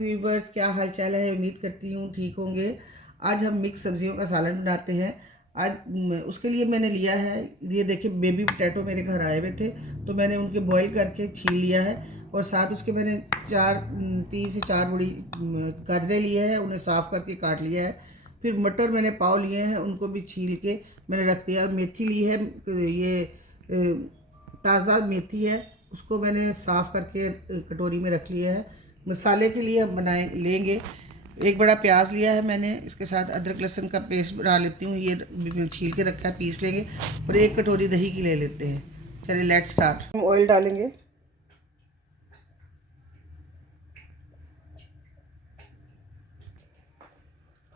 Viewers, क्या हाल चाल है। उम्मीद करती हूँ ठीक होंगे। आज हम मिक्स सब्जियों का सालन बनाते हैं। आज उसके लिए मैंने लिया है, ये देखिए बेबी पोटैटो मेरे घर आए हुए थे तो मैंने उनके बॉईल करके छील लिया है। और साथ उसके मैंने 3 से 4 बड़ी गाजरें लिए हैं, उन्हें साफ़ करके काट लिया है। फिर मटर मैंने पाव लिए हैं, उनको भी छील के मैंने रख दिया। मेथी ली है, ये ताज़ा मेथी है, उसको मैंने साफ़ करके कटोरी में रख लिया है। मसाले के लिए हम बनाए लेंगे, एक बड़ा प्याज लिया है मैंने, इसके साथ अदरक लहसुन का पेस्ट बना लेती हूँ, ये छील के रखा है, पीस लेंगे। और एक कटोरी दही की ले लेते हैं। चलिए लेट स्टार्ट। हम ऑयल डालेंगे।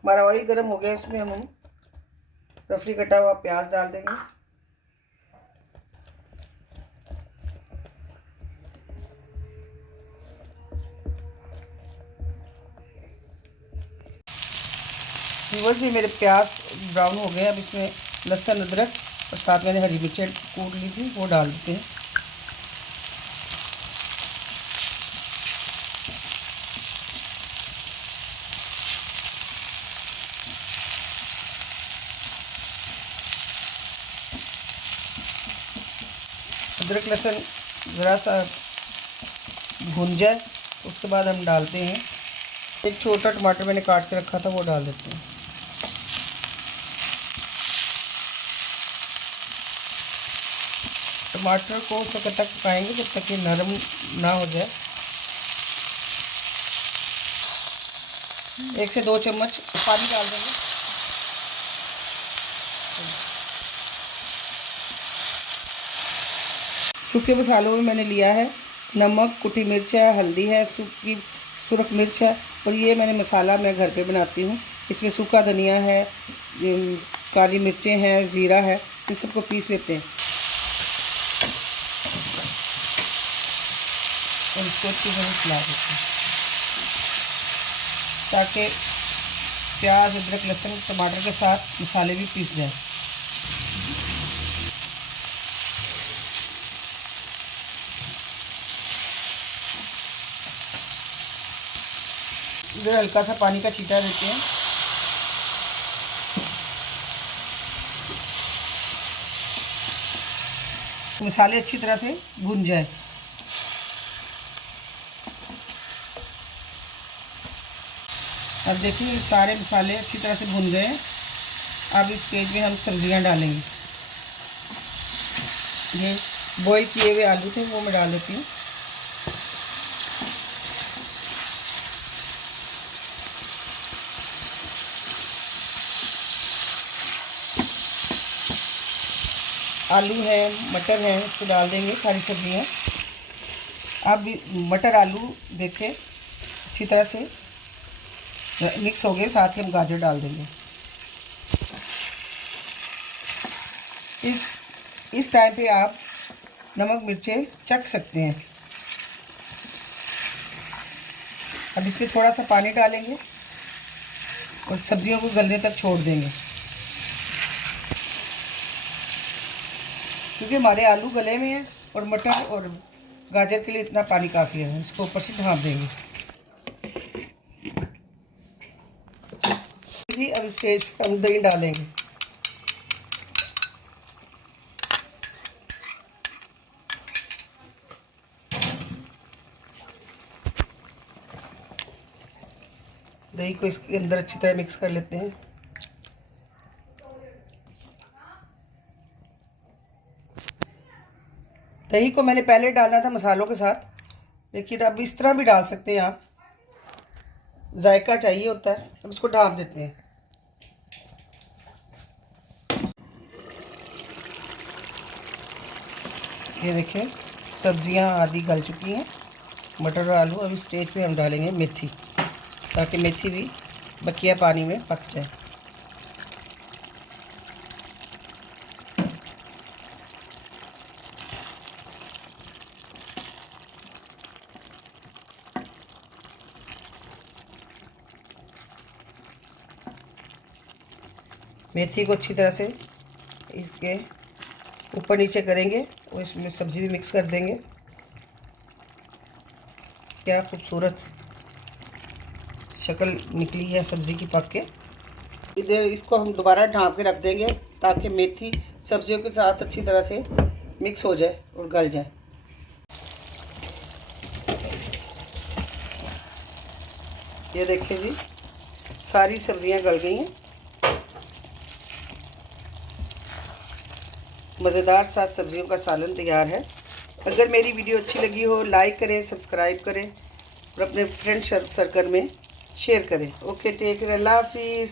हमारा ऑयल गर्म हो गया, इसमें हम रफली कटा हुआ प्याज डाल देंगे। व्यूअर्स, ये मेरे प्याज ब्राउन हो गए। अब इसमें लहसुन अदरक और साथ मैंने हरी मिर्चें कूट ली थी, वो डाल देते हैं। अदरक लहसुन ज़रा सा भुन जाए, उसके बाद हम डालते हैं एक छोटा टमाटर मैंने काट के रखा था, वो डाल देते हैं। टमाटर को तब तक पकाएंगे जब तक ये नरम ना हो जाए। 1 से 2 चम्मच पानी डाल देंगे। सूखे मसालों में मैंने लिया है नमक, कुटी मिर्च है, हल्दी है, सूखी सुरख मिर्च है। और ये मैंने मसाला मैं घर पे बनाती हूँ। इसमें सूखा धनिया है, काली मिर्चें हैं, ज़ीरा है, इन सबको पीस लेते हैं और इसको अच्छी तरह मिला देते हैं ताकि प्याज, अदरक, लहसुन, टमाटर के साथ मसाले भी पीस जाए। इधर हल्का सा पानी का छींटा देते हैं। मसाले अच्छी तरह से भुन जाए। अब देखिए सारे मसाले अच्छी तरह से भुन गए हैं। अब इस स्टेज में हम सब्जियां डालेंगे। ये बॉईल किए हुए आलू थे, वो मैं डाल देती हूँ। आलू है, मटर है, इसको डाल देंगे सारी सब्जियां। अब मटर आलू देखें अच्छी तरह से मिक्स हो गए, साथ ही हम गाजर डाल देंगे। इस टाइम पे आप नमक मिर्चें चख सकते हैं। अब इसमें थोड़ा सा पानी डालेंगे और सब्जियों को गलने तक छोड़ देंगे। क्योंकि हमारे आलू गले में हैं और मटर और गाजर के लिए इतना पानी काफ़ी है, इसको ऊपर से ढाँप देंगे। अब स्टेज पर हम दही डालेंगे। दही को इसके अंदर अच्छी तरह मिक्स कर लेते हैं। दही को मैंने पहले डालना था मसालों के साथ, लेकिन अब इस तरह भी डाल सकते हैं आप, जायका चाहिए होता है। अब इसको ढाँप देते हैं। ये देखिए सब्जियां आधी गल चुकी हैं, मटर और आलू। अब इस स्टेज पे हम डालेंगे मेथी, ताकि मेथी भी बकिया पानी में पक जाए। मेथी को अच्छी तरह से इसके ऊपर नीचे करेंगे और इसमें सब्ज़ी भी मिक्स कर देंगे। क्या खूबसूरत शक्ल निकली है सब्ज़ी की पक के। इधर इसको हम दोबारा ढाँप के रख देंगे ताकि मेथी सब्जियों के साथ अच्छी तरह से मिक्स हो जाए और गल जाए। ये देखिए जी, सारी सब्जियां गल गई हैं। मज़ेदार साथ सब्जियों का सालन तैयार है। अगर मेरी वीडियो अच्छी लगी हो लाइक करें, सब्सक्राइब करें और अपने फ्रेंड सर्कल में शेयर करें। ओके, टेक केयर, अल्लाह हाफिज़।